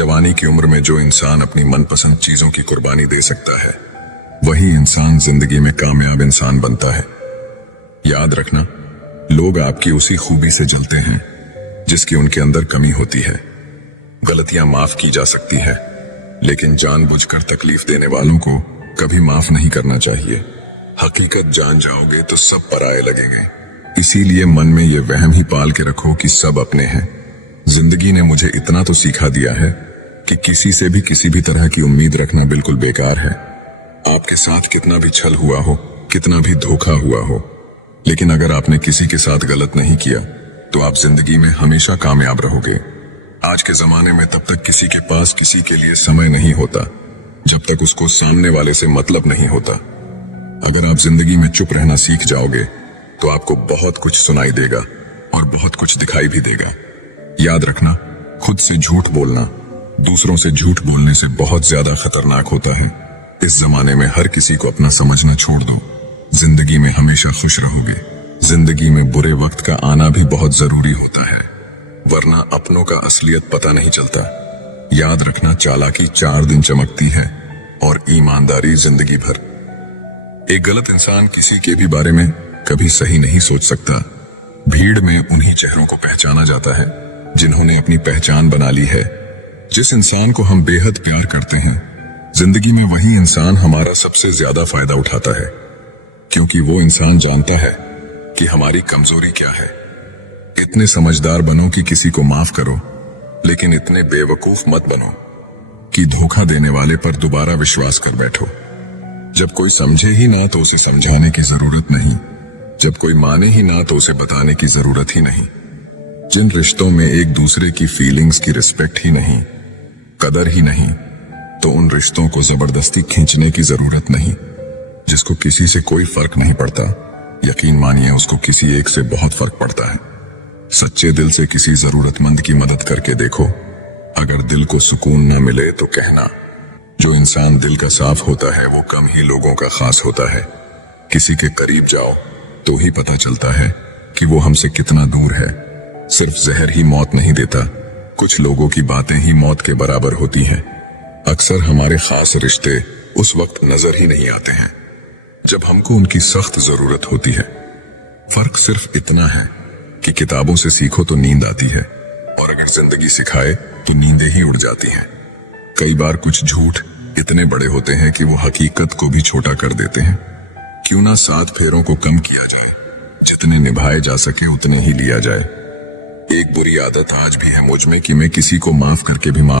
जवानी की उम्र में जो इंसान अपनी मनपसंद चीजों की कुर्बानी दे सकता है, वही इंसान जिंदगी में कामयाब इंसान बनता है। याद रखना, लोग आपकी उसी खूबी से जलते हैं जिसकी उनके अंदर कमी होती है। गलतियां माफ की जा सकती है, लेकिन जानबूझकर तकलीफ देने वालों को कभी माफ नहीं करना चाहिए। हकीकत जान जाओगे तो सब पराये लगेंगे। इसीलिए मन में ये वहम ही पाल के रखो कि सब अपने हैं। जिंदगी ने मुझे इतना तो सिखा दिया है कि किसी से भी किसी भी तरह की उम्मीद रखना बिल्कुल बेकार है। आपके साथ कितना भी छल हुआ हो, कितना भी धोखा हुआ हो, लेकिन अगर आपने किसी के साथ गलत नहीं किया तो आप जिंदगी में हमेशा कामयाब रहोगे। आज के जमाने में तब तक किसी के पास किसी के लिए समय नहीं होता जब तक उसको सामने वाले से मतलब नहीं होता। अगर आप जिंदगी में चुप रहना सीख जाओगे तो आपको बहुत कुछ सुनाई देगा और बहुत कुछ दिखाई भी देगा। याद रखना, खुद से झूठ बोलना दूसरों से झूठ बोलने से बहुत ज्यादा खतरनाक होता है। इस जमाने में हर किसी को अपना समझना छोड़ दो। जिंदगी में हमेशा खुश रहोगे। जिंदगी में बुरे वक्त का आना भी बहुत जरूरी होता है, वरना अपनों का असलियत पता नहीं चलता। याद रखना, चालाकी 4 दिन चमकती है और ईमानदारी जिंदगी भर। एक गलत इंसान किसी के भी बारे में कभी सही नहीं सोच सकता। भीड़ में उन्हीं चेहरों को पहचाना जाता है जिन्होंने अपनी पहचान बना ली है। जिस इंसान को हम बेहद प्यार करते हैं, जिंदगी में वही इंसान हमारा सबसे ज्यादा फायदा उठाता है, क्योंकि वो इंसान जानता है कि हमारी कमजोरी क्या है। इतने समझदार बनो कि किसी को माफ करो, लेकिन इतने बेवकूफ मत बनो कि धोखा देने वाले पर दोबारा विश्वास कर बैठो। जब कोई समझे ही ना तो उसे समझाने की जरूरत नहीं, जब कोई माने ही ना तो उसे बताने की जरूरत ही नहीं। जिन रिश्तों में एक दूसरे की फीलिंग्स की रिस्पेक्ट ही नहीं, कदर ही नहीं, तो उन रिश्तों को जबरदस्ती खींचने की जरूरत नहीं। जिसको किसी से कोई फर्क नहीं पड़ता, यकीन मानिए उसको किसी एक से बहुत फर्क पड़ता है। सच्चे दिल से किसी जरूरतमंद की मदद करके देखो। अगर दिल को सुकून न मिले तो कहना। जो इंसान दिल का साफ होता है वो कम ही लोगों का खास होता है। किसी के करीब जाओ तो ही पता चलता है कि वो हमसे कितना दूर है। सिर्फ जहर ही मौत नहीं देता, कुछ लोगों की बातें ही मौत के बराबर होती हैं। अक्सर हमारे खास रिश्ते उस वक्त नजर ही नहीं आते हैं जब हमको उनकी सख्त जरूरत होती है। फर्क सिर्फ इतना है कि किताबों से सीखो तो नींद आती है, और अगर जिंदगी सिखाए तो नींदें ही उड़ जाती हैं। कई बार कुछ झूठ इतने बड़े होते हैं कि वो हकीकत को भी छोटा कर देते हैं। क्यों ना 7 फेरों को कम किया जाए, जितने निभाए जा सके उतने ही लिया जाए। एक बुरी आदत आज भी है मुझ में कि मैं किसी को माफ करके भी